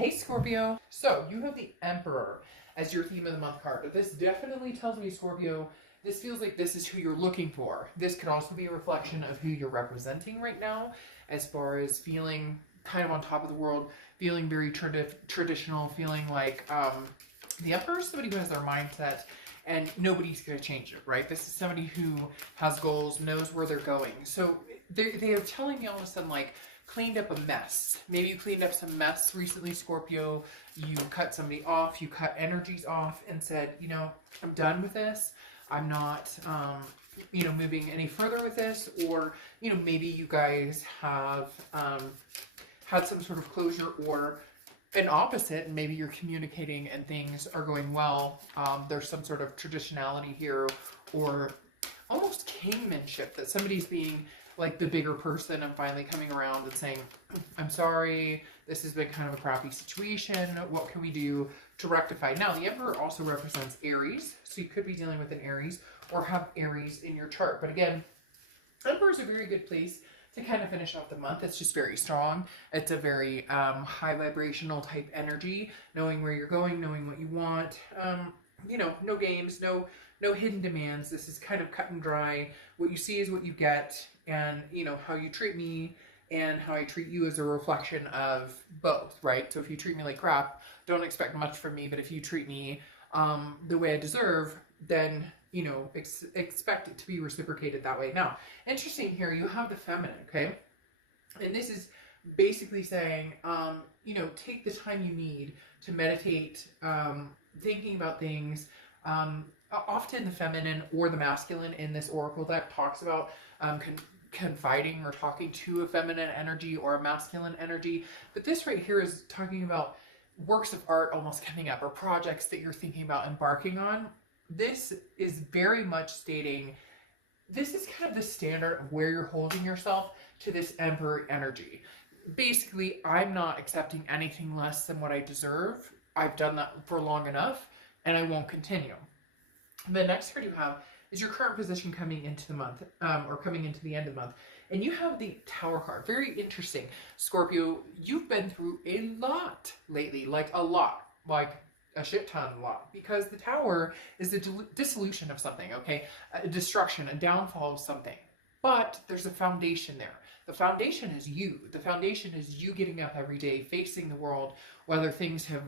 Hey Scorpio, so you have the Emperor as your theme of the month card. This definitely tells me, Scorpio, this feels like this is who you're looking for. This could also be a reflection of who you're representing right now, as far as feeling kind of on top of the world, feeling very traditional, feeling like the Emperor is somebody who has their mindset and nobody's going to change it, right? This is somebody who has goals, knows where they're going. So they are telling me all of a sudden, like, cleaned up a mess. Maybe you cleaned up some mess recently, Scorpio. You cut somebody off, you cut energies off and said, you know, I'm done with this. I'm not, you know, moving any further with this. Or, you know, maybe you guys have had some sort of closure or an opposite, and maybe you're communicating and things are going well. There's some sort of traditionality here or almost kingmanship, that somebody's being like the bigger person and finally coming around and saying, I'm sorry, this has been kind of a crappy situation. What can we do to rectify? Now, the Emperor also represents Aries, so you could be dealing with an Aries or have Aries in your chart. But again, Emperor is a very good place to kind of finish off the month. It's just very strong. It's a very high vibrational type energy, knowing where you're going, knowing what you want. You know, no games, no hidden demands. This is kind of cut and dry. What you see is what you get, and you know, how you treat me and how I treat you is a reflection of both, right? So if you treat me like crap, don't expect much from me, but if you treat me the way I deserve, then, you know, expect it to be reciprocated that way. Now, interesting here, you have the Feminine, okay? And this is basically saying, you know, take the time you need to meditate, thinking about things. Often the feminine or the masculine in this oracle deck talks about confiding or talking to a feminine energy or a masculine energy. But this right here is talking about works of art almost coming up, or projects that you're thinking about embarking on. This is very much stating, this is kind of the standard of where you're holding yourself to this Emperor energy. Basically, I'm not accepting anything less than what I deserve. I've done that for long enough, and I won't continue. The next card you have is your current position coming into the month, or coming into the end of the month. And you have the Tower card. Very interesting. Scorpio, you've been through a lot lately, like a lot, like a shit ton, a lot. Because the Tower is the dissolution of something, okay? A destruction, a downfall of something. But there's a foundation there. The foundation is you. The foundation is you getting up every day, facing the world, whether things have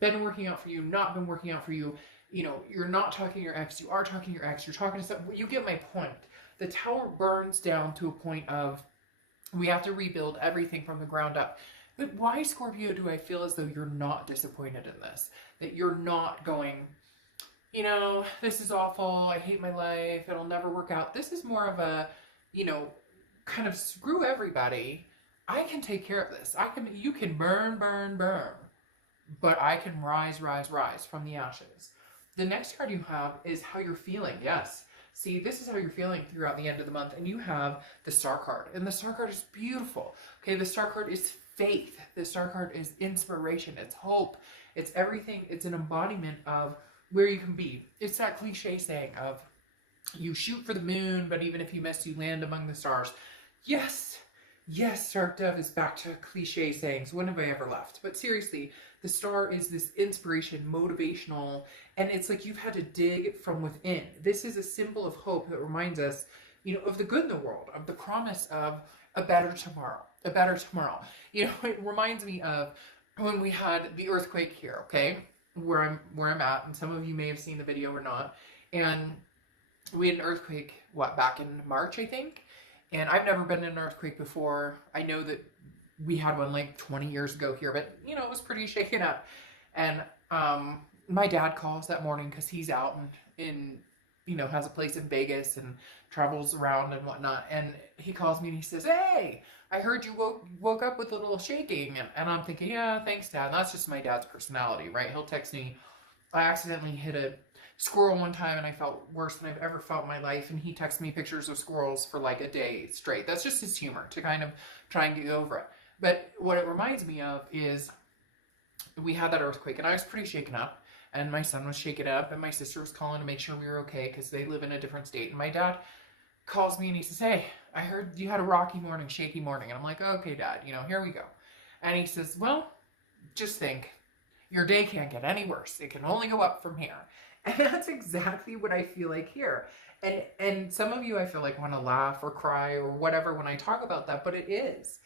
been working out for you, not been working out for you. You know, you're not talking to your ex, you are talking to your ex, you're talking to someone. You get my point. The Tower burns down to a point of, we have to rebuild everything from the ground up. But why, Scorpio, do I feel as though you're not disappointed in this? That you're not going, you know, this is awful, I hate my life, it'll never work out. This is more of a, you know, kind of screw everybody. I can take care of this. You can burn, but I can rise from the ashes. The next card you have is how you're feeling. Yes. See, this is how you're feeling throughout the end of the month. And you have the Star card. And the Star card is beautiful. Okay, the Star card is faith. The Star card is inspiration. It's hope. It's everything. It's an embodiment of where you can be. It's that cliche saying of, you shoot for the moon, but even if you miss, you land among the stars. Yes. Yes, Shark Dove is back to cliche sayings. When have I ever left? But seriously, the star is this inspiration, motivational, and it's like you've had to dig from within. This is a symbol of hope that reminds us, you know, of the good in the world, of the promise of a better tomorrow, a better tomorrow. You know, it reminds me of when we had the earthquake here, okay, where I'm at, and some of you may have seen the video or not, and we had an earthquake, back in March, I think. And I've never been in an earthquake before. I know that we had one like 20 years ago here, but you know, it was pretty shaken up. And my dad calls that morning because he's out and you know, has a place in Vegas and travels around and whatnot. And he calls me and he says, hey, I heard you woke up with a little shaking. And I'm thinking, yeah, thanks, Dad. And that's just my dad's personality, right? He'll text me, I accidentally hit a squirrel one time and I felt worse than I've ever felt in my life, and he texts me pictures of squirrels for like a day straight. That's just his humor to kind of try and get over it. But what it reminds me of is we had that earthquake and I was pretty shaken up, and my son was shaken up, and my sister was calling to make sure we were okay because they live in a different state. And my dad calls me and he says, hey, I heard you had a rocky morning, shaky morning. And I'm like, okay, Dad, you know, here we go. And he says, well, just think, your day can't get any worse. It can only go up from here. And that's exactly what I feel like here. And some of you, I feel like, want to laugh or cry or whatever when I talk about that, but it is.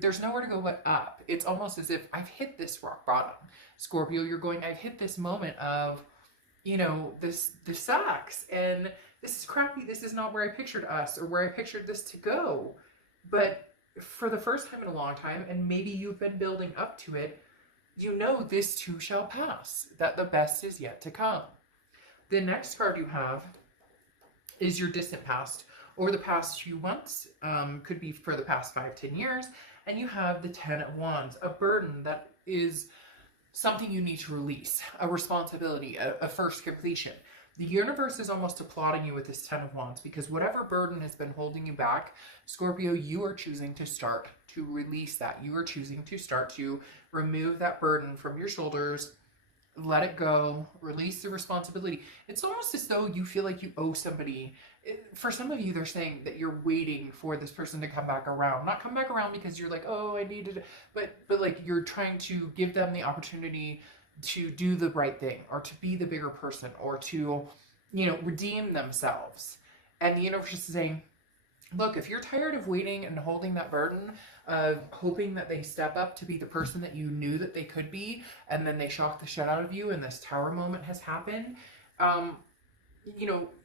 There's nowhere to go but up. It's almost as if I've hit this rock bottom. Scorpio, you're going, I've hit this moment of, this sucks. And this is crappy. This is not where I pictured us or where I pictured this to go. But for the first time in a long time, and maybe you've been building up to it, this too shall pass, that the best is yet to come. The next card you have is your distant past, or the past few months, could be for the past 5-10 years, and you have the 10 of Wands, a burden that is something you need to release, a responsibility, a first completion. The universe is almost applauding you with this 10 of Wands, because whatever burden has been holding you back, Scorpio, you are choosing to start to release that. You are choosing to start to remove that burden from your shoulders, let it go, release the responsibility. It's almost as though you feel like you owe somebody. For some of you, they're saying that you're waiting for this person to come back around. Not come back around because you're like, oh, I needed it, but like you're trying to give them the opportunity to do the right thing, or to be the bigger person, or to, redeem themselves. And the universe is saying, look, if you're tired of waiting and holding that burden of hoping that they step up to be the person that you knew that they could be, and then they shock the shit out of you and this tower moment has happened,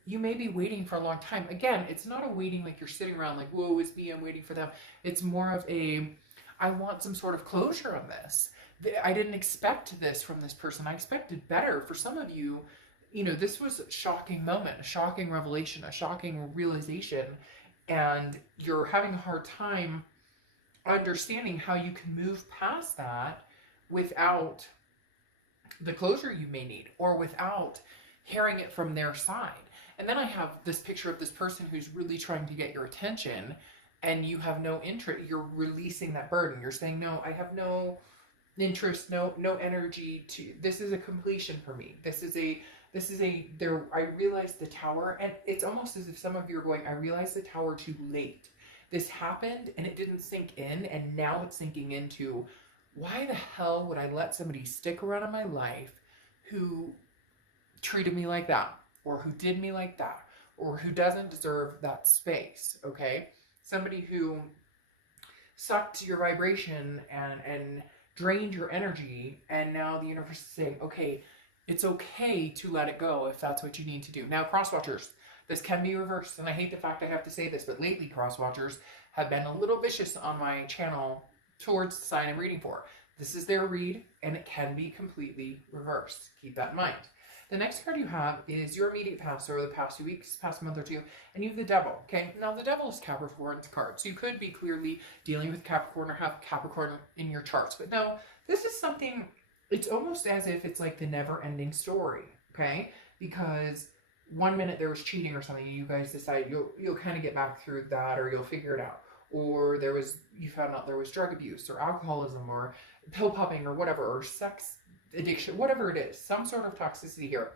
you may be waiting for a long time. Again, it's not a waiting like you're sitting around like, whoa, it's me, I'm waiting for them. It's more of I want some sort of closure on this. I didn't expect this from this person. I expected better. For some of you, this was a shocking moment, a shocking revelation, a shocking realization, and you're having a hard time understanding how you can move past that without the closure you may need, or without hearing it from their side. And then I have this picture of this person who's really trying to get your attention, and you have no interest. You're releasing that burden. You're saying, no, I have no interest, no energy to, this is a completion for me. I realized the tower, and it's almost as if some of you are going, I realized the tower too late. This happened and it didn't sink in, and now it's sinking into, why the hell would I let somebody stick around in my life who treated me like that, or who did me like that, or who doesn't deserve that space, okay? Somebody who sucked your vibration and drained your energy, and now the universe is saying, okay, it's okay to let it go if that's what you need to do. Now, crosswatchers, this can be reversed, and I hate the fact I have to say this, but lately crosswatchers have been a little vicious on my channel towards the sign I'm reading for. This is their read, and it can be completely reversed. Keep that in mind. The next card you have is your immediate past, or the past few weeks, past month or two, and you have the Devil, okay? Now, the Devil is Capricorn's card, so you could be clearly dealing with Capricorn or have Capricorn in your charts, but no, this is something, it's almost as if it's like the never-ending story, okay? Because one minute there was cheating or something, and you guys decide you'll kind of get back through that, or you'll figure it out. Or you found out there was drug abuse, or alcoholism, or pill popping, or whatever, or sex addiction, whatever it is, some sort of toxicity here.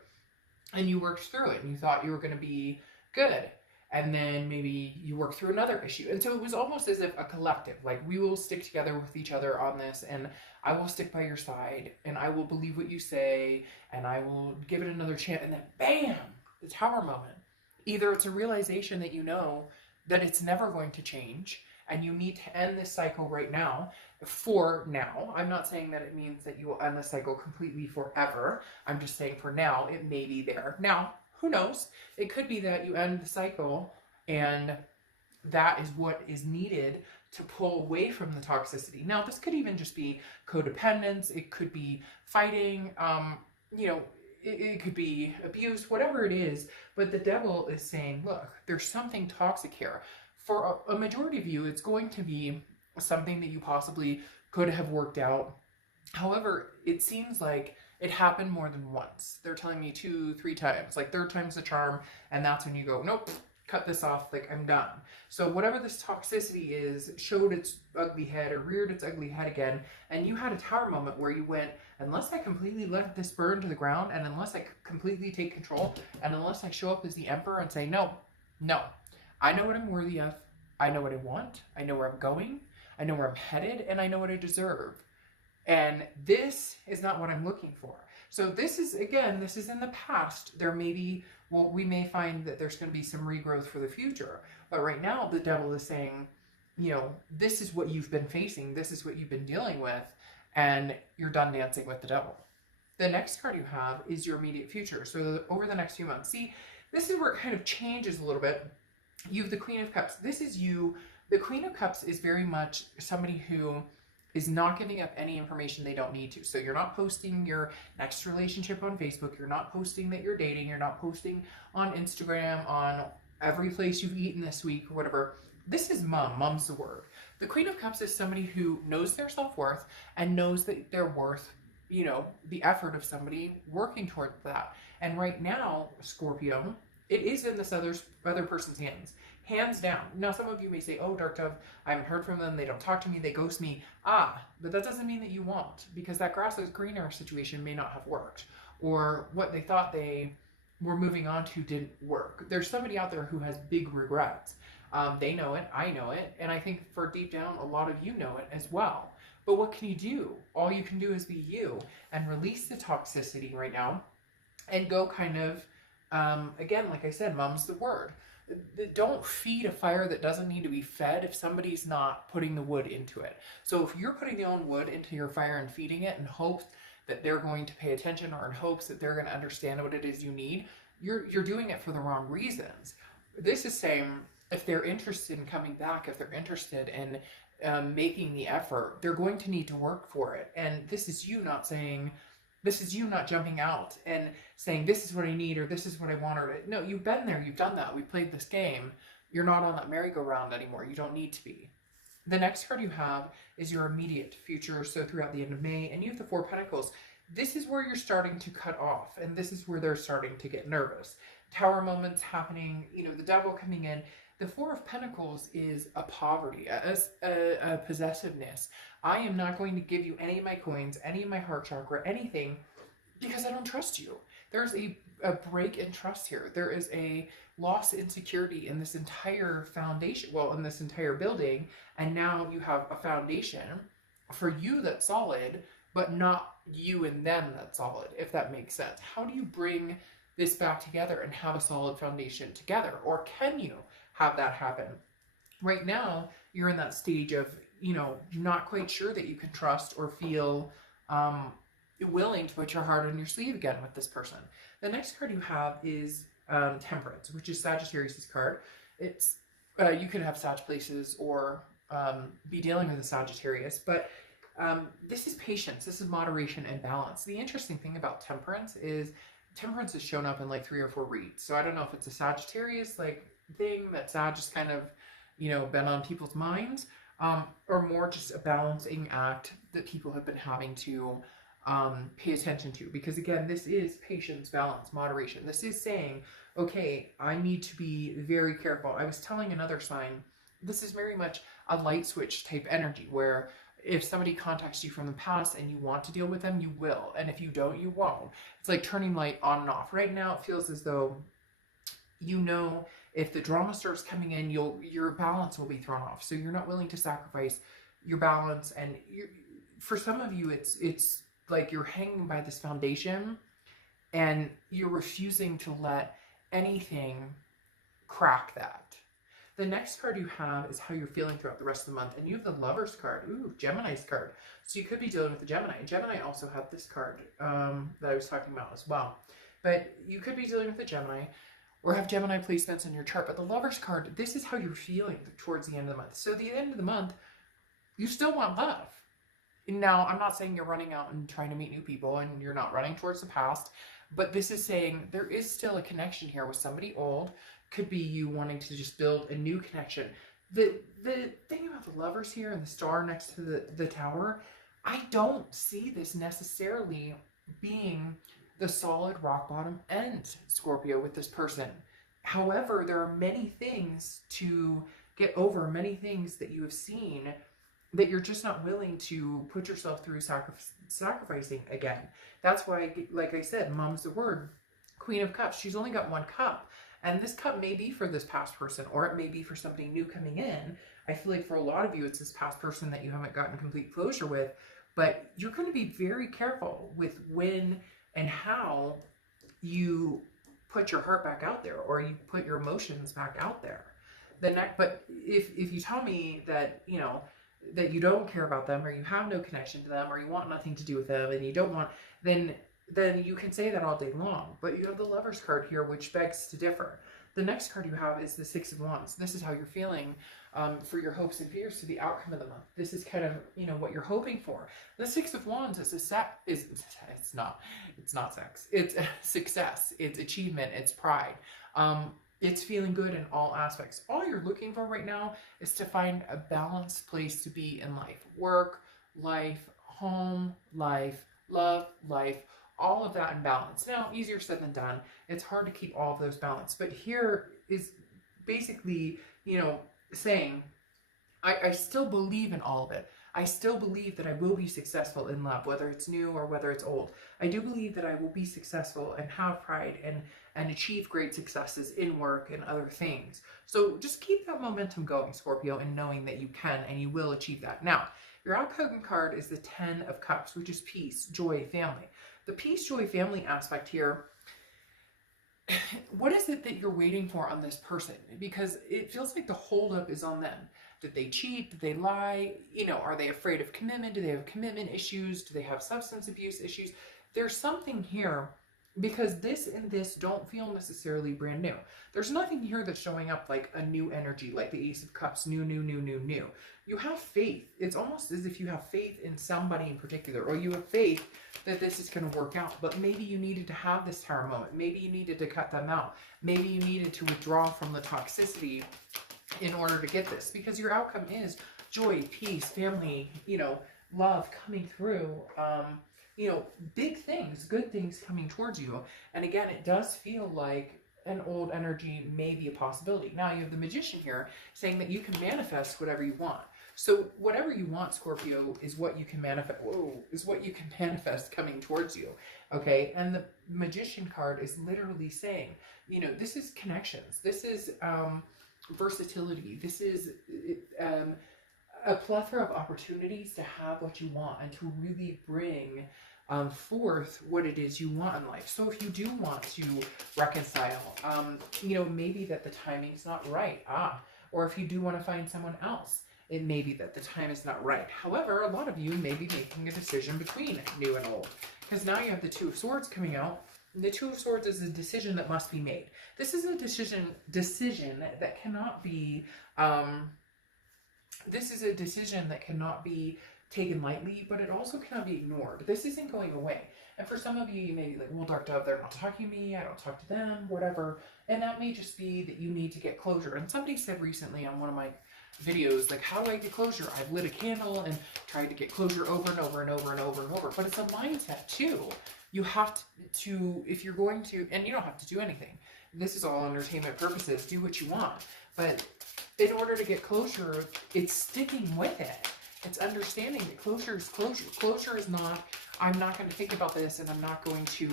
And you worked through it, and you thought you were going to be good. And then maybe you work through another issue. And so it was almost as if a collective, like, we will stick together with each other on this, and I will stick by your side, and I will believe what you say, and I will give it another chance. And then bam, the tower moment. Either it's a realization that you know that it's never going to change, and you need to end this cycle right now. For now, I'm not saying that it means that you will end the cycle completely forever. I'm just saying for now, it may be there. Now, who knows? It could be that you end the cycle and that is what is needed to pull away from the toxicity. Now, this could even just be codependence. It could be fighting, it could be abuse, whatever it is. But the Devil is saying, look, there's something toxic here. For a majority of you, it's going to be something that you possibly could have worked out. However, it seems like it happened more than once. They're telling me 2-3 times, like third time's the charm, and that's when you go, nope, cut this off, like, I'm done. So whatever this toxicity is showed its ugly head, or reared its ugly head again, and you had a tower moment where you went, unless I completely let this burn to the ground, and unless I completely take control, and unless I show up as the Emperor and say, no, I know what I'm worthy of, I know what I want, I know where I'm going, I know where I'm headed, and I know what I deserve. And this is not what I'm looking for. So this is, again, this is in the past. There may be, well, we may find that there's going to be some regrowth for the future. But right now, the devil is saying, you know, this is what you've been facing. This is what you've been dealing with. And you're done dancing with the devil. The next card you have is your immediate future. So over the next few months. See, this is where it kind of changes a little bit. You have the Queen of Cups. This is you. The Queen of Cups is very much somebody who is not giving up any information they don't need to. So you're not posting your next relationship on Facebook. You're not posting that you're dating. You're not posting on Instagram, on every place you've eaten this week or whatever. This is mom. Mom's the word. The Queen of Cups is somebody who knows their self-worth and knows that they're worth, you know, the effort of somebody working toward that. And right now, Scorpio, it is in this other person's hands. Hands down. Now, some of you may say, oh, Dark Dove, I haven't heard from them. They don't talk to me. They ghost me. But that doesn't mean that you won't, because that grass is greener situation may not have worked, or what they thought they were moving on to didn't work. There's somebody out there who has big regrets. They know it. I know it. And I think for deep down, a lot of you know it as well. But what can you do? All you can do is be you and release the toxicity right now and go kind of, again, like I said, mom's the word. Don't feed a fire that doesn't need to be fed if somebody's not putting the wood into it. So if you're putting your own wood into your fire and feeding it in hopes that they're going to pay attention, or in hopes that they're going to understand what it is you need, you're doing it for the wrong reasons. This is saying, if they're interested in coming back, if they're interested in making the effort, they're going to need to work for it. And this is you not saying, this is you not jumping out and saying, this is what I need, or this is what I want, or no, you've been there, you've done that, we played this game. You're not on that merry-go-round anymore. You don't need to be. The next card you have is your immediate future, so throughout the end of May, and you have the Four of Pentacles. This is where you're starting to cut off, and this is where they're starting to get nervous. Tower moments happening, you know, the devil coming in. The Four of Pentacles is a poverty, a possessiveness. I am not going to give you any of my coins, any of my heart chakra, anything, because I don't trust you. There's a break in trust here. There is a loss in security in this entire foundation, well, in this entire building, and now you have a foundation for you that's solid, but not you and them that's solid, if that makes sense. How do you bring this back together and have a solid foundation together? Or can you have that happen? Right now, you're in that stage of, you know, not quite sure that you can trust or feel willing to put your heart on your sleeve again with this person. The next card you have is Temperance, which is Sagittarius' card. It's you could have Sag places or be dealing with a Sagittarius, but this is patience, this is moderation and balance. The interesting thing about Temperance is Temperance has shown up in like 3 or 4 reads. So I don't know if it's a Sagittarius like thing that Sag just kind of, you know, been on people's minds, or more just a balancing act that people have been having to pay attention to. Because again, this is patience, balance, moderation. This is saying, okay, I need to be very careful. I was telling another sign, this is very much a light switch type energy, where if somebody contacts you from the past and you want to deal with them, you will. And if you don't, you won't. It's like turning light on and off. Right now, it feels as though, you know, if the drama starts coming in, your balance will be thrown off. So you're not willing to sacrifice your balance. And for some of you, it's like you're hanging by this foundation and you're refusing to let anything crack that. The next card you have is how you're feeling throughout the rest of the month. And you have the Lover's card. Ooh, Gemini's card. So you could be dealing with the Gemini. Gemini also had this card that I was talking about as well. But you could be dealing with the Gemini or have Gemini placements in your chart. But the Lover's card, this is how you're feeling towards the end of the month. So at the end of the month, you still want love. Now, I'm not saying you're running out and trying to meet new people and you're not running towards the past. But this is saying there is still a connection here with somebody old. Could be you wanting to just build a new connection. The thing about the Lovers here and the star next to the tower, I don't see this necessarily being the solid rock bottom end, Scorpio, with this person. However, there are many things to get over, many things that you have seen that you're just not willing to put yourself through sacrificing again. That's why, like I said, mom's the word. Queen of Cups, she's only got 1 cup. And this cup may be for this past person, or it may be for somebody new coming in. I feel like for a lot of you, it's this past person that you haven't gotten complete closure with. but you're going to be very careful with when and how you put your heart back out there, or you put your emotions back out there. But if you tell me that, you know, that you don't care about them, or you have no connection to them, or you want nothing to do with them, and you don't want, then you can say that all day long. But you have the Lover's card here, which begs to differ. The next card you have is the Six of Wands. This is how you're feeling for your hopes and fears for the outcome of the month. This is kind of, you know, what you're hoping for. The Six of Wands is it's not sex. It's success. It's achievement. It's pride. It's feeling good in all aspects. All you're looking for right now is to find a balanced place to be in life. Work, life, home, life, love, life, all of that in balance. Now, easier said than done. It's hard to keep all of those balanced. But here is basically, you know, saying, I still believe in all of it. I still believe that I will be successful in love, whether it's new or whether it's old. I do believe that I will be successful and have pride and achieve great successes in work and other things. So just keep that momentum going, Scorpio, and knowing that you can and you will achieve that. Now, your outcome card is the Ten of Cups, which is peace, joy, family. The peace, joy, family aspect here, what is it that you're waiting for on this person? Because it feels like the holdup is on them. Did they cheat? Did they lie? You know, are they afraid of commitment? Do they have commitment issues? Do they have substance abuse issues? There's something here, because this and this don't feel necessarily brand new. There's nothing here that's showing up like a new energy, like the Ace of Cups, new. You have faith. It's almost as if you have faith in somebody in particular, or you have faith that this is going to work out. But maybe you needed to have this tower moment. Maybe you needed to cut them out. Maybe you needed to withdraw from the toxicity in order to get this, because your outcome is joy, peace, family, you know, love coming through, you know, big things, good things coming towards you. And again, it does feel like an old energy may be a possibility. Now you have the Magician here saying that you can manifest whatever you want. So whatever you want, Scorpio, is what you can manifest. Is what you can manifest coming towards you. Okay. And the Magician card is literally saying, you know, this is connections. This is, versatility. This is a plethora of opportunities to have what you want and to really bring forth what it is you want in life. So if you do want to reconcile, you know, maybe that the timing's not right. Or if you do want to find someone else, it may be that the time is not right. However, a lot of you may be making a decision between new and old, because now you have the Two of Swords coming out. The Two of Swords is a decision that must be made. This is a decision that cannot be, this is a decision that cannot be taken lightly, but it also cannot be ignored. This isn't going away. And for some of you, you may be like, well, Dark Dove, they're not talking to me, I don't talk to them, whatever. And that may just be that you need to get closure. And somebody said recently on one of my videos, like, how do I get closure? I've lit a candle and tried to get closure over and over and over and over and over. But it's a mindset too. You have to, if you're going to, and you don't have to do anything. This is all entertainment purposes. Do what you want. But in order to get closure, it's sticking with it. It's understanding that closure is closure. Closure is not, I'm not going to think about this and I'm not going to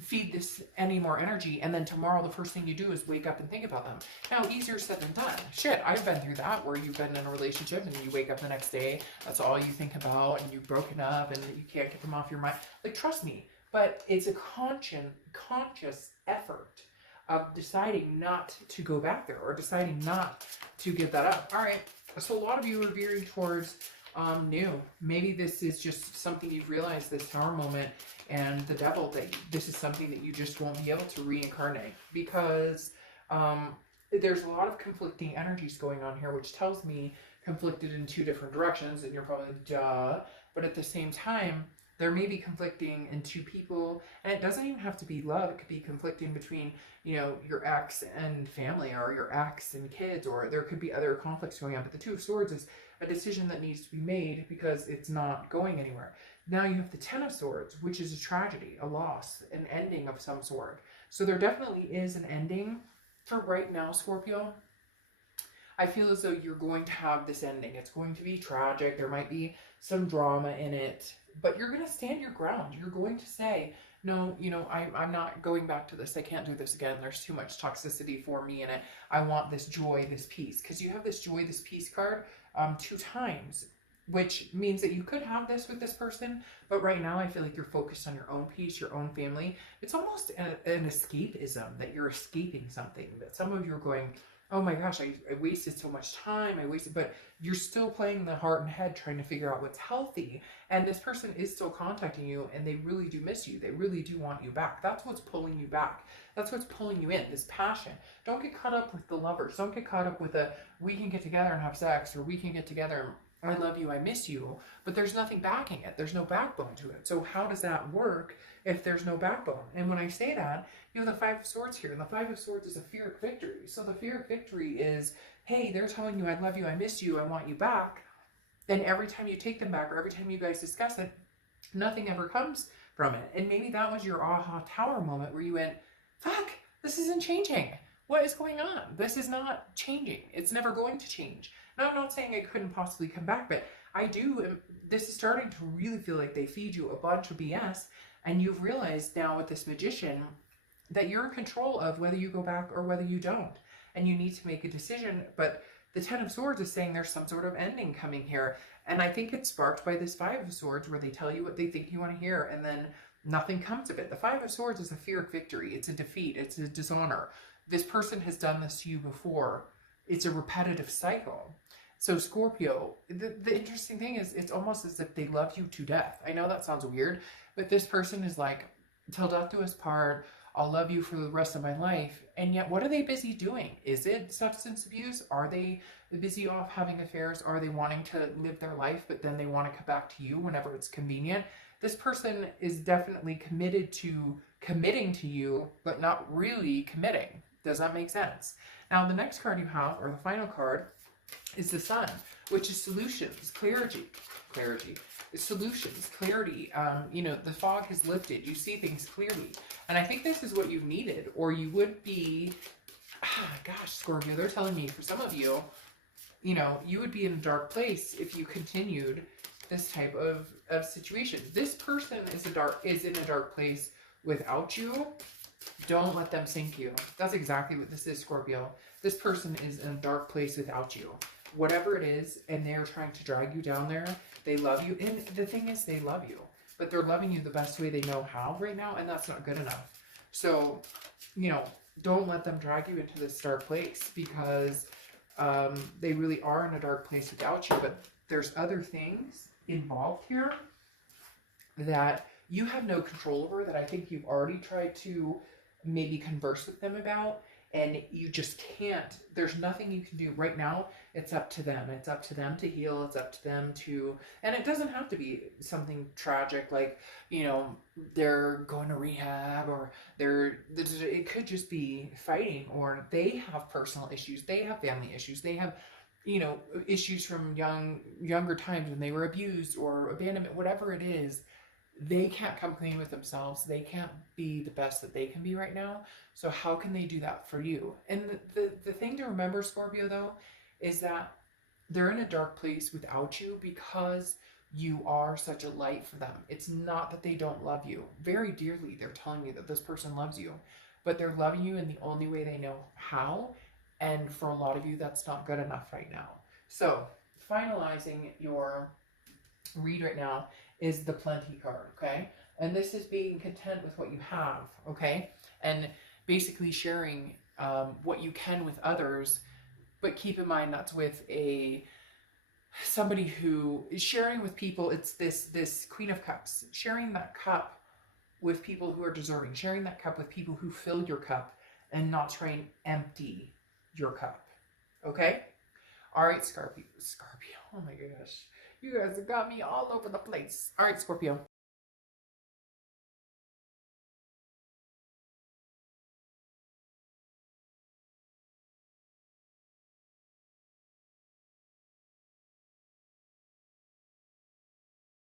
feed this any more energy, and then tomorrow the first thing you do is wake up and think about them. Now, easier said than done. Shit, I've been through that, where you've been in a relationship and you wake up the next day, that's all you think about, and you've broken up and you can't get them off your mind. Like, trust me, but it's a conscious effort of deciding not to go back there, or deciding not to give that up. All right, so a lot of you are veering towards new. Maybe this is just something you've realized, this Tower moment and the Devil, that this is something that you just won't be able to reincarnate, because there's a lot of conflicting energies going on here, which tells me conflicted in two different directions, and you're probably like, duh. But at the same time, there may be conflicting in two people, and it doesn't even have to be love. It could be conflicting between, you know, your ex and family, or your ex and kids, or there could be other conflicts going on. But the Two of Swords is a decision that needs to be made because it's not going anywhere. Now you have the Ten of Swords, which is a tragedy, a loss, an ending of some sort. So there definitely is an ending for right now, Scorpio. I feel as though you're going to have this ending. It's going to be tragic. There might be some drama in it, but you're going to stand your ground. You're going to say, no, you know, I'm not going back to this. I can't do this again. There's too much toxicity for me in it. I want this joy, this peace. Because you have this joy, this peace card 2 times. which means that you could have this with this person, but right now I feel like you're focused on your own peace, your own family. It's almost an escapism, that you're escaping something, that some of you are going, oh my gosh, I wasted so much time, but you're still playing the heart and head trying to figure out what's healthy. And this person is still contacting you, and they really do miss you. They really do want you back. That's what's pulling you back. That's what's pulling you in, this passion. Don't get caught up with the lovers. Don't get caught up with we can get together and have sex, or we can get together, I love you, I miss you, but there's nothing backing it. There's no backbone to it. So how does that work if there's no backbone? And when I say that, you have the Five of Swords here, and the Five of Swords is a fear of victory. So the fear of victory is, hey, they're telling you, I love you, I miss you, I want you back. Then every time you take them back, or every time you guys discuss it, nothing ever comes from it. And maybe that was your aha tower moment where you went, fuck, this isn't changing. What is going on? This is not changing. It's never going to change. Now, I'm not saying I couldn't possibly come back, but I do. This is starting to really feel like they feed you a bunch of BS, and you've realized now with this Magician that you're in control of whether you go back or whether you don't, and you need to make a decision. But the Ten of Swords is saying there's some sort of ending coming here, and I think it's sparked by this Five of Swords, where they tell you what they think you want to hear, and then nothing comes of it. The Five of Swords is a fear of victory. It's a defeat. It's a dishonor. This person has done this to you before. It's a repetitive cycle. So Scorpio, the interesting thing is, it's almost as if they love you to death. I know that sounds weird, but this person is like, till death do us part, I'll love you for the rest of my life. And yet, what are they busy doing? Is it substance abuse? Are they busy off having affairs? Are they wanting to live their life, but then they want to come back to you whenever it's convenient? This person is definitely committed to committing to you, but not really committing. Does that make sense? Now, the next card you have, or the final card, is the Sun, which is solutions, clarity, solutions, clarity. You know, the fog has lifted. You see things clearly. And I think this is what you've needed, or you would be, gosh, Scorpio, they're telling me for some of you, you know, you would be in a dark place if you continued this type of situation. This person is in a dark place without you. Don't let them sink you. That's exactly what this is, Scorpio. This person is in a dark place without you. Whatever it is, and they're trying to drag you down there. They love you. And the thing is, they love you. But they're loving you the best way they know how right now, and that's not good enough. So, you know, don't let them drag you into this dark place, because they really are in a dark place without you. But there's other things involved here that you have no control over, that I think you've already tried to maybe converse with them about, and you just can't. There's nothing you can do right now. It's up to them. It's up to them to heal. It's up to them to, and it doesn't have to be something tragic, like, you know, they're going to rehab, or it could just be fighting, or they have personal issues. They have family issues. They have, you know, issues from younger times when they were abused or abandonment, whatever it is. They can't come clean with themselves. They can't be the best that they can be right now. So how can they do that for you? And the thing to remember, Scorpio, though, is that they're in a dark place without you because you are such a light for them. It's not that they don't love you. Very dearly, they're telling you that this person loves you. But they're loving you in the only way they know how. And for a lot of you, that's not good enough right now. So finalizing your read right now is the Plenty card, okay? And this is being content with what you have, okay? And basically sharing what you can with others, but keep in mind that's with somebody who is sharing with people. It's this Queen of Cups, sharing that cup with people who are deserving, sharing that cup with people who filled your cup, and not try and empty your cup, okay? All right, Scorpio. Oh my gosh. You guys have got me all over the place. All right, Scorpio.